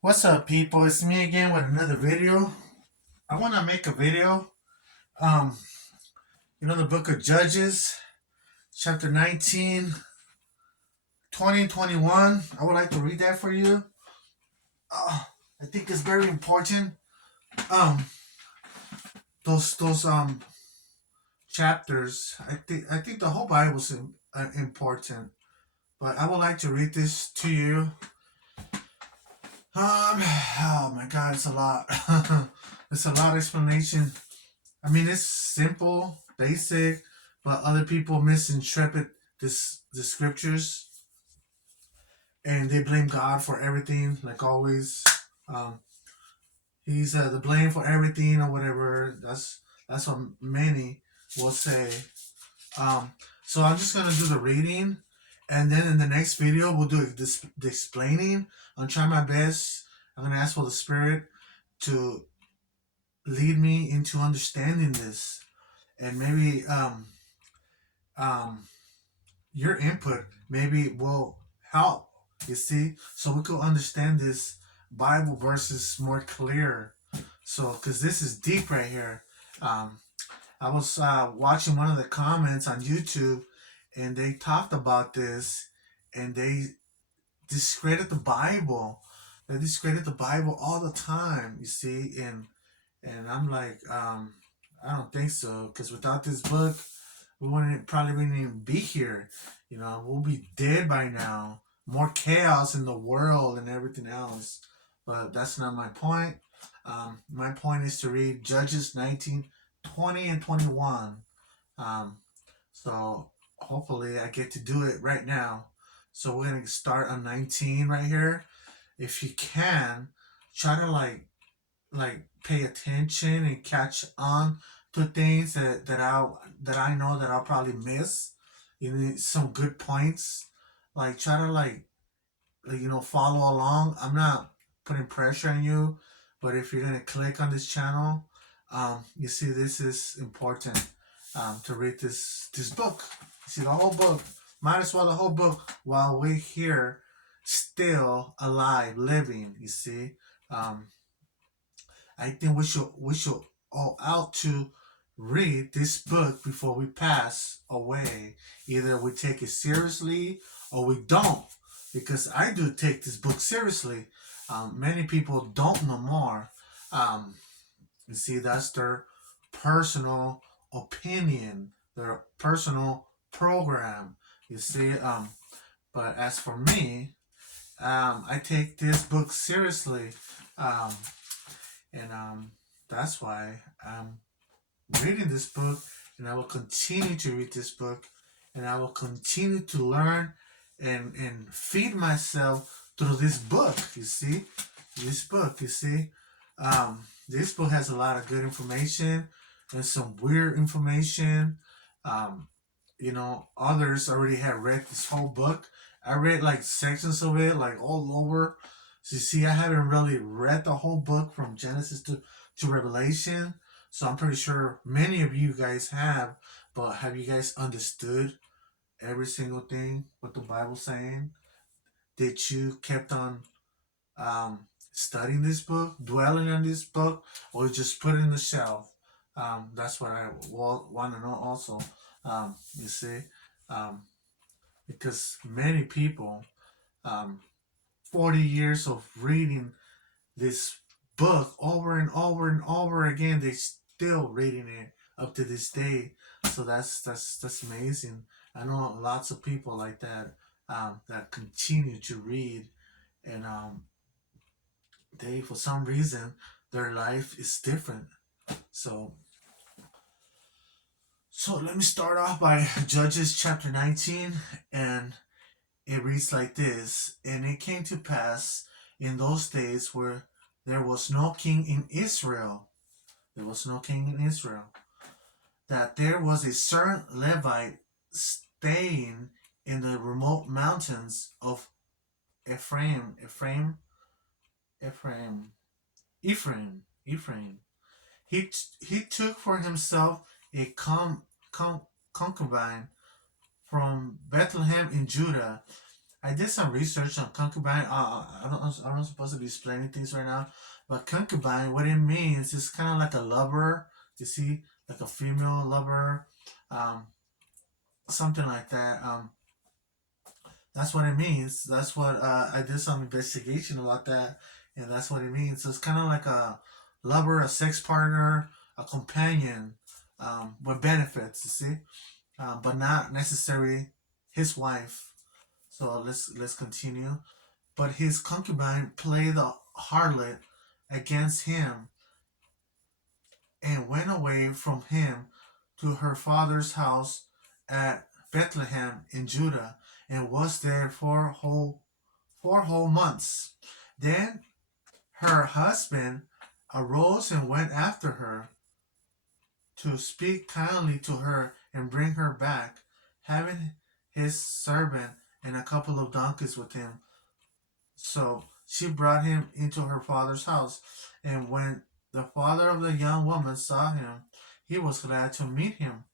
What's up, people? It's me again with another video. I want to make a video. Um, the book of Judges, chapter 19, 20, and 21. I would like to read that for you. Uh, I think it's very important. Um, those chapters. I think the whole Bible's important, but I would like to read this to you. Oh my God, it's a lot. It's a lot of explanation. I mean, it's simple, basic, but other people misinterpret the scriptures and they blame God for everything, like always. Um, he's the blame for everything or whatever. That's what many will say. Um, so I'm just gonna do the reading, and then in the next video we'll do the explaining. I'm trying my best. I'm gonna ask for the Spirit to lead me into understanding this, and maybe um, your input maybe will help, you see, so we could understand this Bible verses more clear. So because this is deep right here. I was watching one of the comments on YouTube, and they talked about this, and they discredit the Bible. They discredit the Bible all the time, you see. And I'm like, I don't think so, because without this book we wouldn't even be here. We'll be dead by now. More chaos in the world and everything else. But that's not my point. My point is to read Judges 19, 20, and 21. Um, so hopefully I get to do it right now. So we're gonna start on 19 right here. If you can, try to like pay attention and catch on to things that I know that I'll probably miss. Some good points. Like try to follow along. I'm not putting pressure on you, but if you're gonna click on this channel, you see this is important to read this book. See the whole book. Might as well the whole book while we're here, still alive, living. You see. Um, I think we should all out to read this book before we pass away. Either we take it seriously or we don't, because I do take this book seriously. Many people don't no more. Um, you see, that's their personal opinion, their personal program. You see, but as for me, I take this book seriously. Um, and that's why I'm reading this book, and I will continue to read this book, and I will continue to learn and feed myself through this book. You see, this book has a lot of good information and some weird information. Um, Others already have read this whole book. I read like sections of it, like all over. So you see, I haven't really read the whole book from Genesis to Revelation. So I'm pretty sure many of you guys have, but have you guys understood every single thing what the Bible's saying? Did you kept on studying this book, dwelling on this book, or just put it in the shelf? That's what I want to know also. You see, um, because many people, um, 40 years of reading this book over and over and over again, they still reading it up to this day. So that's amazing. I know lots of people like that, that continue to read, and they, for some reason, their life is different. So so let me start off by Judges chapter 19, and it reads like this. And it came to pass in those days where there was no king in Israel, there was no king in Israel, that there was a certain Levite staying in the remote mountains of Ephraim, Ephraim. He took for himself a concubine from Bethlehem in Judah, I did some research on concubine. I'm not supposed to be explaining things right now, but concubine, what it means is kind of like a lover. You see, like a female lover, um, something like that. That's what it means. That's what I did some investigation about that, and that's what it means. So it's kind of like a lover, a sex partner, a companion, with benefits. You see, but not necessarily his wife. So let's continue. But his concubine played the harlot against him and went away from him to her father's house at Bethlehem in Judah, and was there for 4 whole months. Then her husband arose and went after her to speak kindly to her and bring her back, having his servant and a couple of donkeys with him. So she brought him into her father's house, and when the father of the young woman saw him, he was glad to meet him.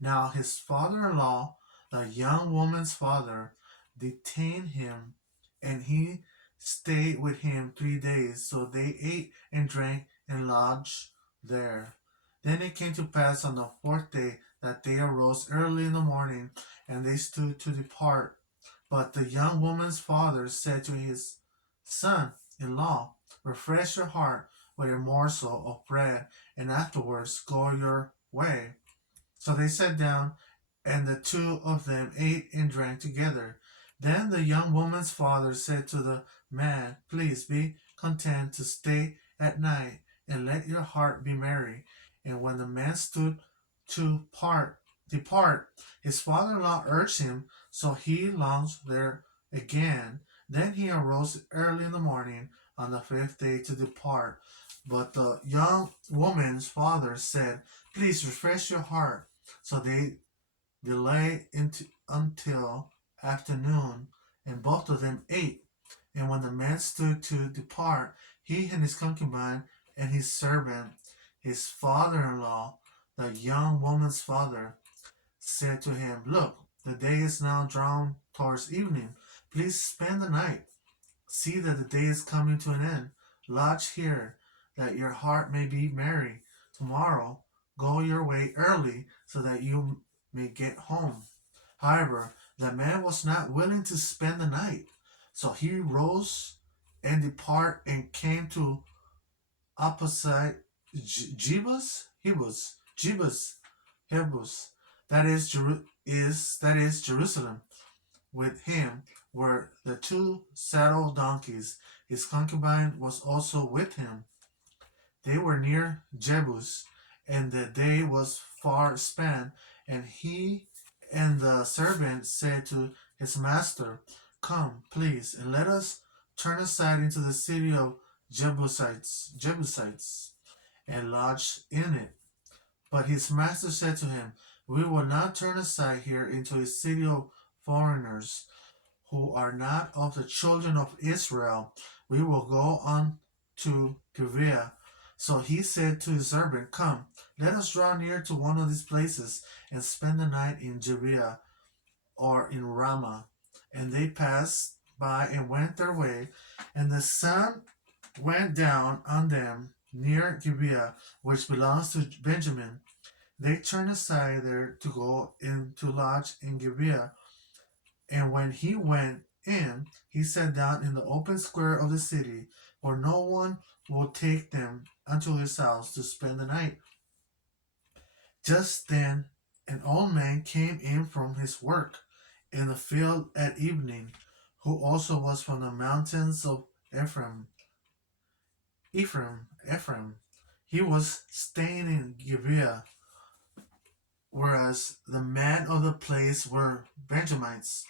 Now his father in law, the young woman's father, detained him, and he stayed with him 3 days. So they ate and drank and lodged there. Then it came to pass on the fourth day that they arose early in the morning, and they stood to depart. But the young woman's father said to his son in law, refresh your heart with a morsel of bread, and afterwards go your way. So they sat down, and the two of them ate and drank together. Then the young woman's father said to the man, please be content to stay at night, and let your heart be merry. And when the man stood to depart, his father-in-law urged him, so he lodged there again. Then he arose early in the morning on the fifth day to depart. But the young woman's father said, please refresh your heart. So they delayed until afternoon, and both of them ate. And when the man stood to depart, he and his concubine and his servant, his father in law, the young woman's father, said to him, look, the day is now drawn towards evening. Please spend the night. See that the day is coming to an end. Lodge here, that your heart may be merry. Tomorrow, go your way early, so that you may get home. However, the man was not willing to spend the night. So he rose and departed and came to opposite Jebus, Hebus, Jebus, Hebus. That is Jerusalem. With him were the two saddle donkeys. His concubine was also with him. They were near Jebus, and the day was far spent. And he and the servant said to his master, come, please, and let us turn aside into the city of Jebusites, and lodge in it. But his master said to him, we will not turn aside here into a city of foreigners who are not of the children of Israel. We will go on to Gibeah. So he said to his servant, come, let us draw near to one of these places and spend the night in Gibeah or in Ramah. And they passed by and went their way, and the sun went down on them near Gibeah, which belongs to Benjamin. They turned aside there to go in to lodge in Gibeah. And when he went in, he sat down in the open square of the city, for no one will take them unto his house to spend the night. Just then an old man came in from his work in the field at evening, who also was from the mountains of Ephraim. He was staying in Gibeah, whereas the men of the place were Benjamites.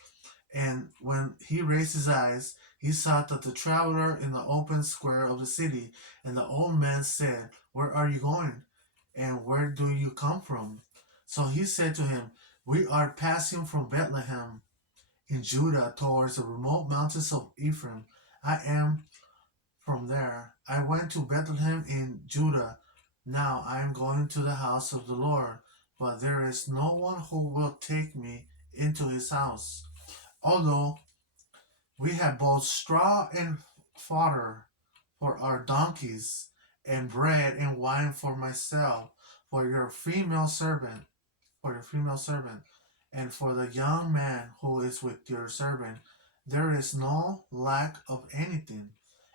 And when he raised his eyes, he saw that the traveler in the open square of the city. And the old man said, where are you going? And where do you come from? So he said to him, we are passing from Bethlehem in Judah towards the remote mountains of Ephraim. I am from there. I went to Bethlehem in Judah. Now I am going to the house of the Lord, but there is no one who will take me into his house. Although We have both straw and fodder for our donkeys, and bread and wine for myself, for your female servant, for your female servant, and for the young man who is with your servant. There is no lack of anything.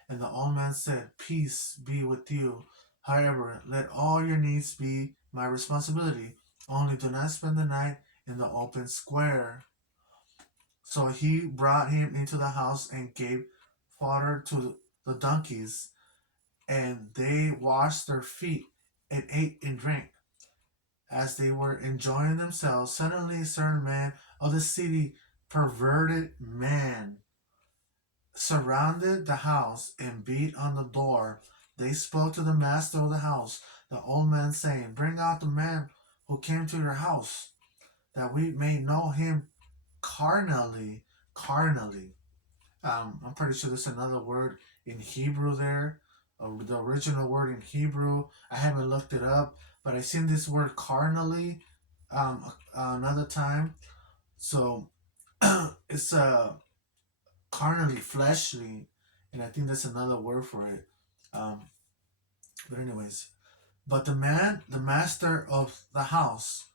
And the old man said, Peace be with you. However, let all your needs be my responsibility. Only do not spend the night in the open square. So he brought him into the house and gave fodder to the donkeys, and they washed their feet and ate and drank. As they were enjoying themselves, suddenly a certain man of the city, perverted man, surrounded the house and beat on the door. They spoke to the master of the house, the old man, saying, Bring out the man who came to your house, that we may know him carnally. Carnally. I'm pretty sure there's another word in Hebrew there. The original word in Hebrew. I haven't looked it up, but I seen this word carnally another time. So it's carnally, fleshly, and I think that's another word for it. Um, but anyways, but the man, the master of the house,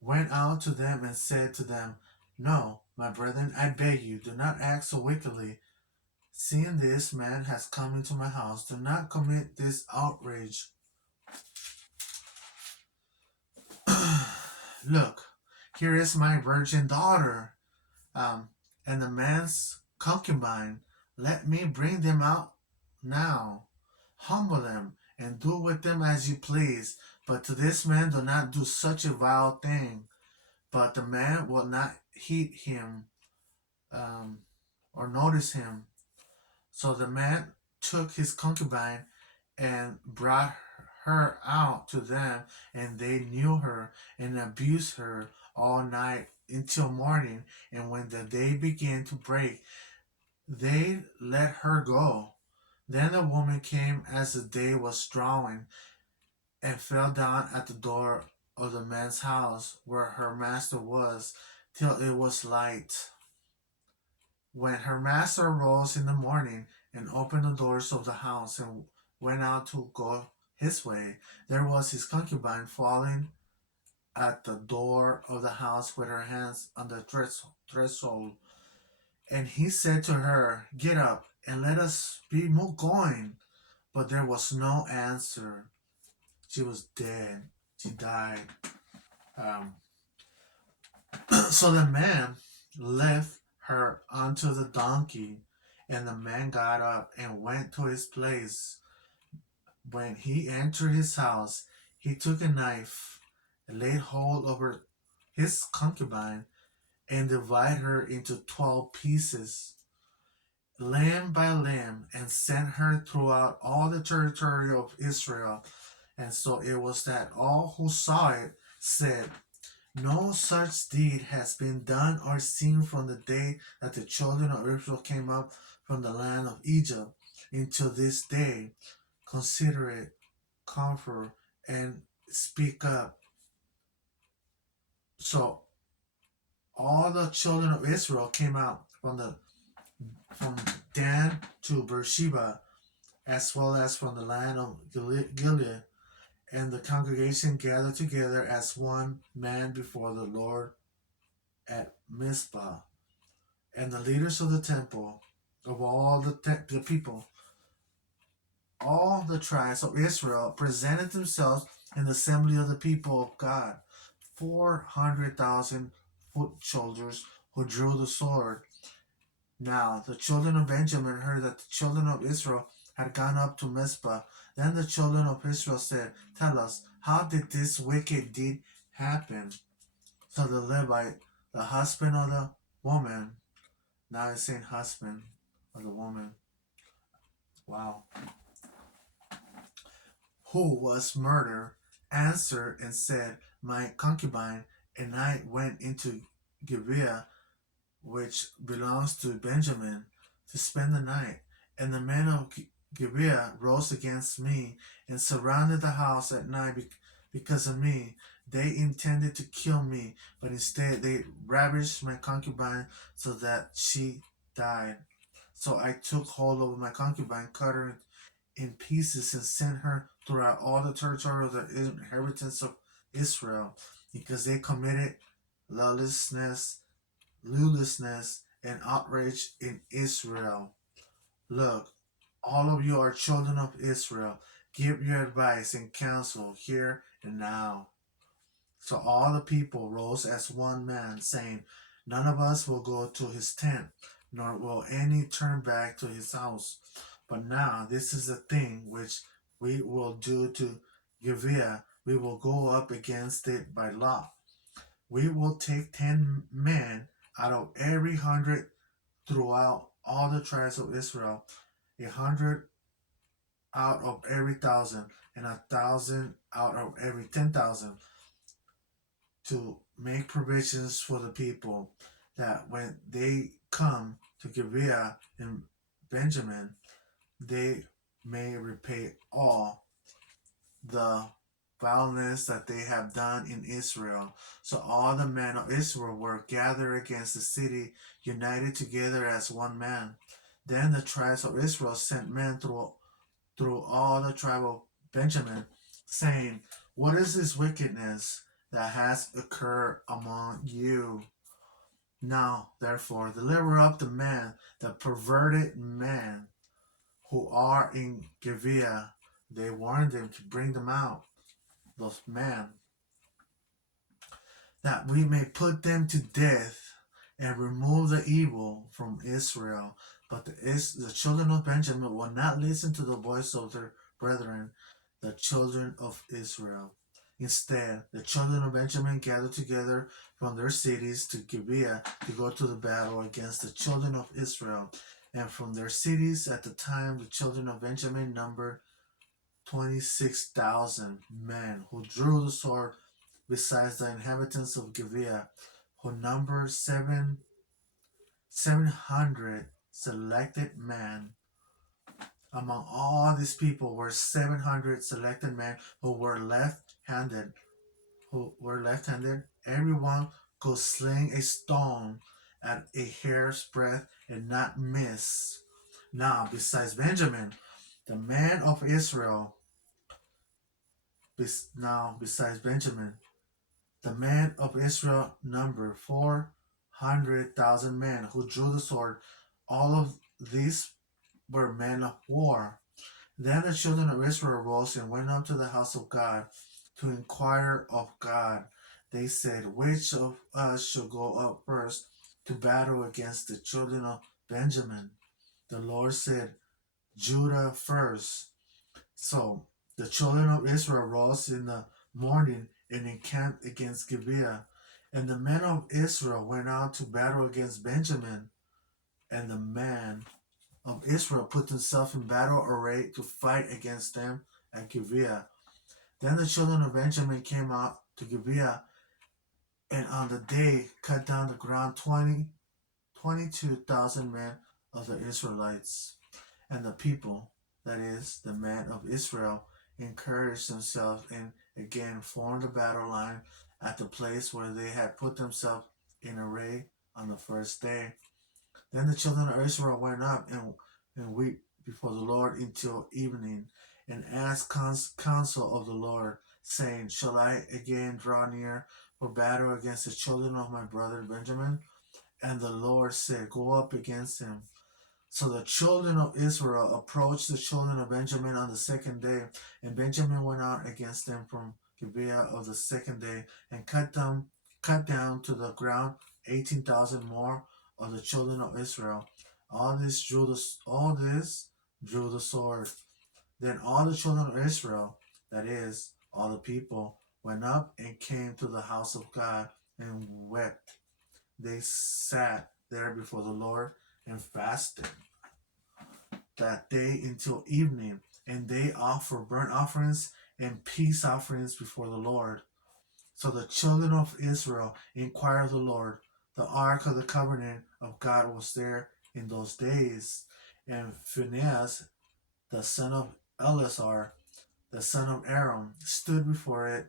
went out to them and said to them, No, my brethren, I beg you, do not act so wickedly. Seeing this man has come into my house, do not commit this outrage. Look, here is my virgin daughter, um, and the man's concubine. Let me bring them out now. Humble them, and do with them as you please. But to this man do not do such a vile thing. But the man will not heed him, um, or notice him. So the man took his concubine and brought her out to them, and they knew her and abused her all night until morning. And when the day began to break, they let her go. Then the woman came as the day was drawing, and fell down at the door of the man's house where her master was, till it was light. When her master arose in the morning and opened the doors of the house and went out to go his way, there was his concubine falling at the door of the house with her hands on the threshold. And he said to her, Get up and let us be going. But there was no answer. She was dead. She died. Um, so the man left her onto the donkey, and the man got up and went to his place. When he entered his house, he took a knife and laid hold over his concubine and divided her into 12 pieces, limb by limb, and sent her throughout all the territory of Israel. And so it was that all who saw it said, No such deed has been done or seen from the day that the children of Israel came up from the land of Egypt until this day. Consider it, comfort, and speak up. So all the children of Israel came out from Dan to Beersheba, as well as from the land of Gilead, and the congregation gathered together as one man before the Lord at Mizpah. And the leaders of the temple, of all the people, all the tribes of Israel, presented themselves in the assembly of the people of God, 400,000 foot soldiers who drew the sword. Now the children of Benjamin heard that the children of Israel had gone up to Mizpah. Then the children of Israel said, Tell us, how did this wicked deed happen? So the Levite, the husband of the woman, now it's saying husband of the woman, wow, who was murdered, answered and said, My concubine and I went into Gibeah, which belongs to Benjamin, to spend the night. And the men of Gibeah rose against me and surrounded the house at night because of me. They intended to kill me, but instead they ravished my concubine so that she died. So I took hold of my concubine, cut her in pieces, and sent her throughout all the territory of the inheritance of Israel, because they committed lawlessness, and outrage in Israel. Look, all of you are children of Israel. Give your advice and counsel here and now. So all the people rose as one man, saying, none of us will go to his tent, nor will any turn back to his house. But now this is the thing which we will do to Gibeah. We will go up against it by lot. We will take 10 men out of every 100 throughout all the tribes of Israel, 100 out of every 1,000, and 1,000 out of every 10,000, to make provisions for the people, that when they come to Gibeah and Benjamin, they may repay all the violence that they have done in Israel. So all the men of Israel were gathered against the city, united together as one man. Then the tribes of Israel sent men through all the tribe of Benjamin, saying, what is this wickedness that has occurred among you? Now, therefore, deliver up the men, the perverted men who are in Gibeah. They warned them to bring them out, those men, that we may put them to death and remove the evil from Israel. But the children of Benjamin will not listen to the voice of their brethren, the children of Israel. Instead, the children of Benjamin gathered together from their cities to Gibeah to go to the battle against the children of Israel. And from their cities at the time, the children of Benjamin numbered 26,000 men who drew the sword, besides the inhabitants of Gibeah, who numbered 700 selected men. Among all these people were 700 selected men who were left-handed. Everyone could sling a stone at a hair's breadth and not miss. Now, besides Benjamin, the men of Israel, besides Benjamin, the men of Israel numbered 400,000 men who drew the sword. All of these were men of war. Then the children of Israel rose and went up to the house of God to inquire of God. They said, which of us shall go up first to battle against the children of Benjamin? The Lord said, Judah first. So the children of Israel rose in the morning and encamped against Gibeah. And the men of Israel went out to battle against Benjamin. And the men of Israel put themselves in battle array to fight against them at Gibeah. Then the children of Benjamin came out to Gibeah, and on the day cut down the ground 22,000 men of the Israelites. And the people, that is, the men of Israel, encouraged themselves and again formed a battle line at the place where they had put themselves in array on the first day. Then the children of Israel went up and wept before the Lord until evening, and asked counsel of the Lord, saying, shall I again draw near for battle against the children of my brother Benjamin? And the Lord said, go up against him. So the children of Israel approached the children of Benjamin on the second day, and Benjamin went out against them from Gibeah of the second day, and cut down to the ground 18,000 more of the children of Israel. All this drew the sword. Then all the children of Israel, that is, all the people, went up and came to the house of God and wept. They sat there before the Lord and fasted that day until evening, and they offered burnt offerings and peace offerings before the Lord. So the children of Israel inquired of the Lord. The ark of the covenant of God was there in those days, and Phinehas, the son of Eleazar, the son of Aaron, stood before it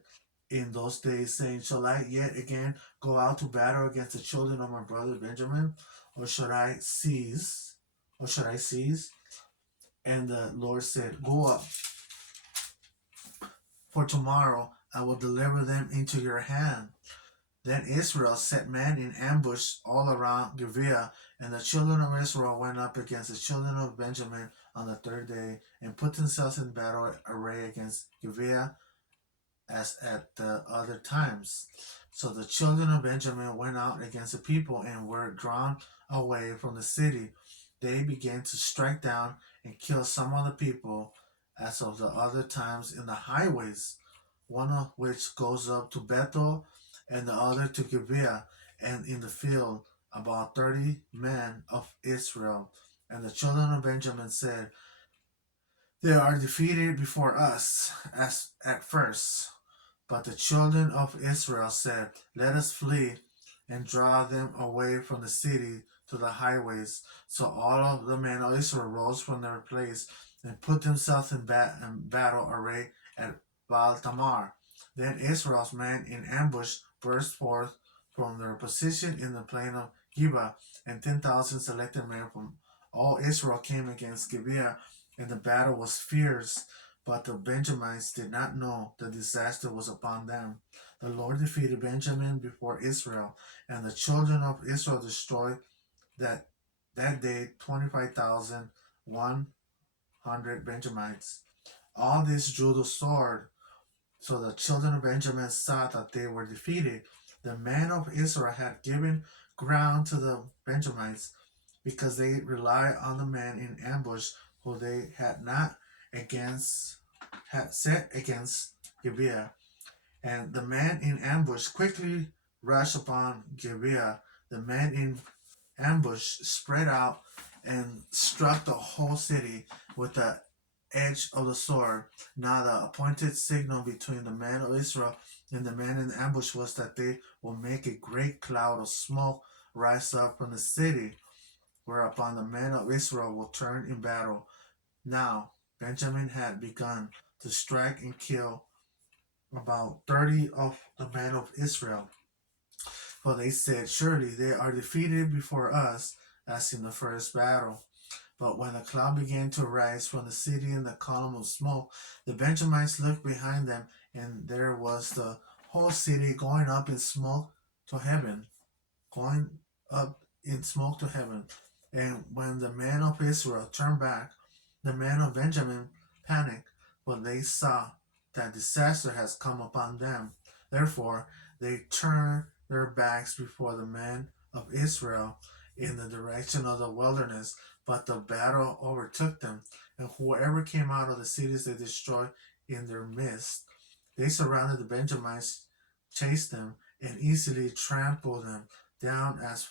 in those days, saying, shall I yet again go out to battle against the children of my brother Benjamin, or should I cease? or should I cease? And the Lord said, Go up, for tomorrow I will deliver them into your hand. Then Israel set men in ambush all around Gibeah, and the children of Israel went up against the children of Benjamin on the third day, and put themselves in battle array against Gibeah as at the other times. So the children of Benjamin went out against the people and were drawn away from the city. They began to strike down and kill some of the people, as of the other times in the highways, one of which goes up to Bethel and the other to Gibeah, and in the field about 30 men of Israel. And the children of Benjamin said, They are defeated before us as at first. But the children of Israel said, Let us flee and draw them away from the city to the highways. So all of the men of Israel rose from their place and put themselves in battle array at Baal Tamar. Then Israel's men in ambush burst forth from their position in the plain of Gibeah, and 10,000 selected men from all Israel came against Gibeah, and the battle was fierce. But the Benjamites did not know the disaster was upon them. The Lord defeated Benjamin before Israel, and the children of Israel destroyed that that day 25,100 Benjamites. All this drew the sword. So the children of Benjamin saw that they were defeated. The men of Israel had given ground to the Benjamites, because they relied on the men in ambush who they had set against Gibeah. And the men in ambush quickly rushed upon Gibeah. The men in ambush spread out and struck the whole city with the edge of the sword. Now the appointed signal between the men of Israel and the men in ambush was that they will make a great cloud of smoke rise up from the city, whereupon the men of Israel will turn in battle. Now Benjamin had begun to strike and kill about 30 of the men of Israel. For they said, Surely they are defeated before us, as in the first battle. But when the cloud began to rise from the city in the column of smoke, the Benjamites looked behind them, and there was the whole city going up in smoke to heaven, going up in smoke to heaven. And when the men of Israel turned back, the men of Benjamin panicked, for they saw that disaster has come upon them. Therefore, they turned their backs before the men of Israel in the direction of the wilderness. But the battle overtook them, and whoever came out of the cities they destroyed in their midst. They surrounded the Benjamites, chased them, and easily trampled them down as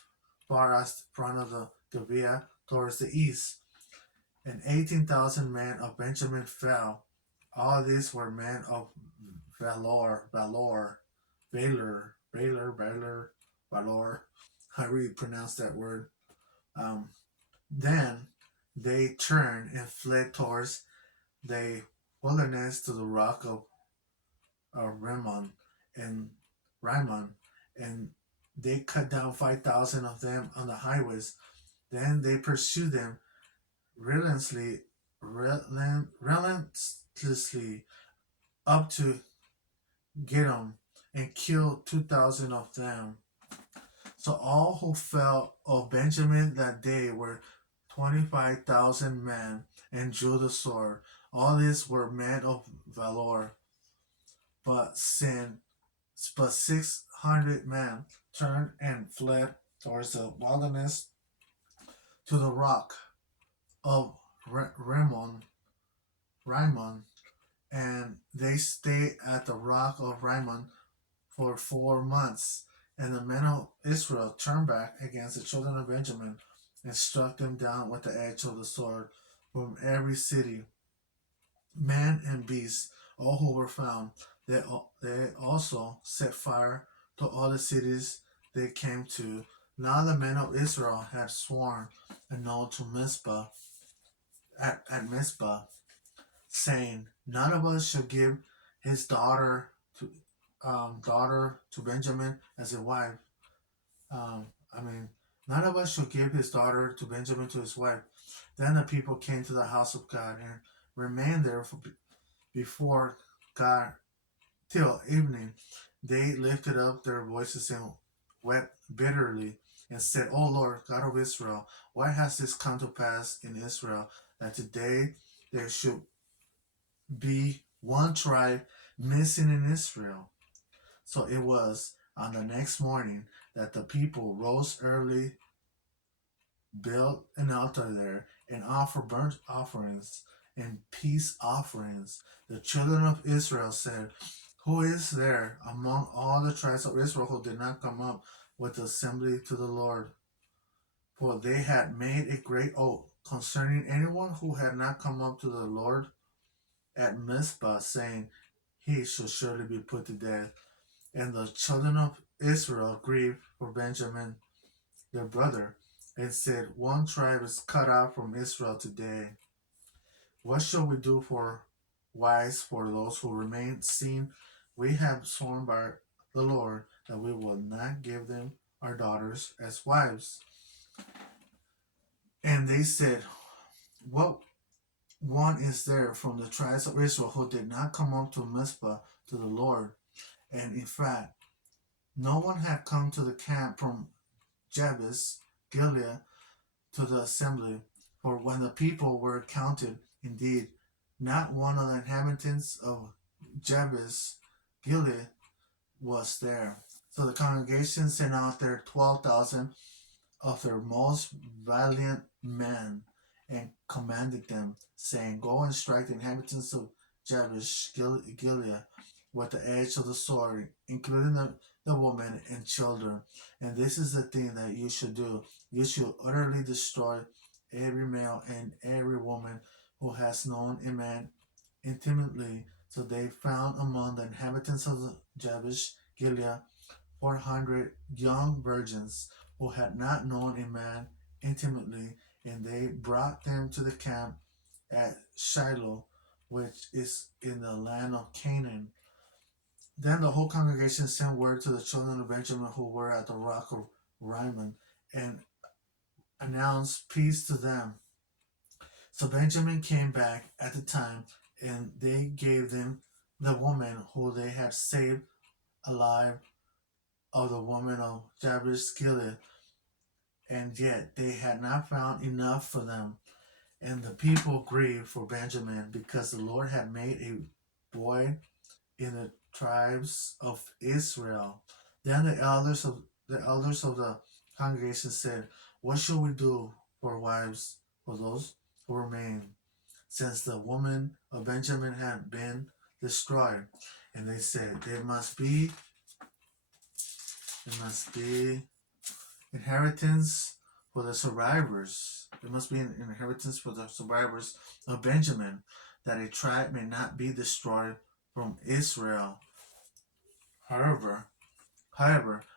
far as the front of the Gibeah towards the east. And 18,000 men of Benjamin fell. All these were men of valor. I really pronounced that word. Um, then they turned and fled towards the wilderness to the rock of and Rimmon, and they cut down 5,000 of them on the highways. Then they pursued them relentlessly up to Gidom, and killed 2,000 of them. So all who fell of Benjamin that day were 25,000 men, and drew the sword. All these were men of valor, but 600 men turned and fled towards the wilderness to the rock of Rimmon, and they stayed at the rock of Rimmon for 4 months. And the men of Israel turned back against the children of Benjamin and struck them down with the edge of the sword from every city, man and beast, all who were found. They also set fire to all the cities they came to. Now the men of Israel had sworn an oath to Mizpah at Mizpah, saying, None of us shall give his daughter to Benjamin as a wife. Um, I mean, None of us shall give his daughter to Benjamin to his wife. Then the people came to the house of God and remained there before God till evening. They lifted up their voices and wept bitterly and said, O Lord, God of Israel, why has this come to pass in Israel that today there should be one tribe missing in Israel? So it was on the next morning that the people rose early, built an altar there, and offered burnt offerings and peace offerings. The children of Israel said, Who is there among all the tribes of Israel who did not come up with the assembly to the Lord? For they had made a great oath concerning anyone who had not come up to the Lord at Mizpah, saying, He shall surely be put to death. And the children of Israel grieved for Benjamin their brother, and said, One tribe is cut out from Israel today. What shall we do for wives for those who remain, seeing we have sworn by the Lord that we will not give them our daughters as wives? And they said, What one is there from the tribes of Israel who did not come up to Mizpah to the Lord? And in fact, no one had come to the camp from Jabez, Gilead, to the assembly. For when the people were counted, indeed, not one of the inhabitants of Jabez, Gilead, was there. So the congregation sent out their 12,000 of their most valiant men and commanded them, saying, Go and strike the inhabitants of Jabesh Gilead with the edge of the sword, including the women and children. And this is the thing that you should do. You should utterly destroy every male and every woman who has known a man intimately. So they found among the inhabitants of Jabesh Gilead 400 young virgins who had not known a man intimately, and they brought them to the camp at Shiloh, which is in the land of Canaan. Then the whole congregation sent word to the children of Benjamin who were at the rock of Rimmon and announced peace to them. So Benjamin came back at the time, and they gave them the woman who they had saved alive of the woman of Jabesh Gilead, and yet they had not found enough for them. And the people grieved for Benjamin because the Lord had made a void in the tribes of Israel. Then the elders of the congregation said, What shall we do for wives for those who remain, since the woman of Benjamin had been destroyed? And they said, It must be inheritance for the survivors. It must be an inheritance for the survivors of Benjamin, that a tribe may not be destroyed from Israel. However,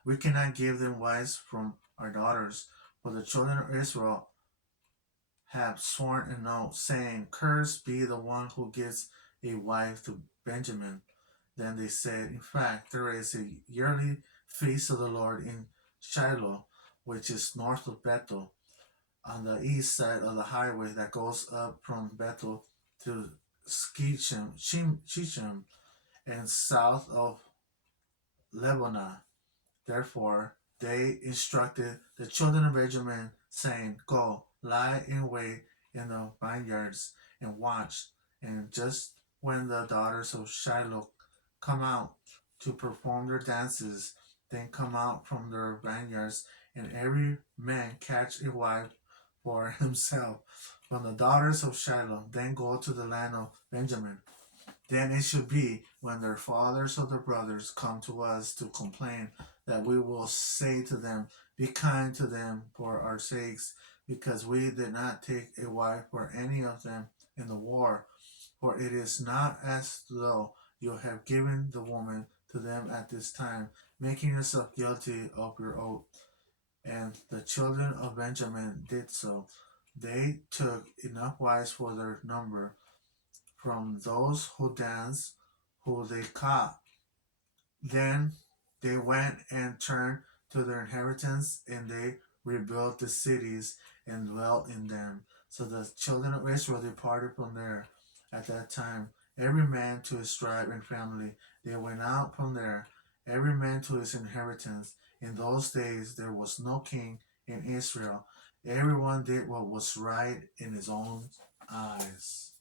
we cannot give them wives from our daughters, for the children of Israel have sworn an oath, saying, Cursed be the one who gives a wife to Benjamin. Then they said, In fact, there is a yearly feast of the Lord in Shiloh, which is north of Bethel, on the east side of the highway that goes up from Bethel to Shechem, and south of Lebanon. Therefore, they instructed the children of Benjamin, saying, Go, lie in wait in the vineyards and watch. And just when the daughters of Shiloh come out to perform their dances, then come out from their vineyards, and every man catch a wife for himself from the daughters of Shiloh, then go to the land of Benjamin. Then it should be, when their fathers or their brothers come to us to complain, that we will say to them, Be kind to them for our sakes, because we did not take a wife for any of them in the war. For it is not as though you have given the woman to them at this time, making yourself guilty of your oath. And the children of Benjamin did so. They took enough wives for their number from those who danced, who they caught. Then they went and turned to their inheritance, and they rebuilt the cities, and dwelt in them. So the children of Israel departed from there at that time, every man to his tribe and family. They went out from there, every man to his inheritance. In those days there was no king in Israel. Everyone did what was right in his own eyes.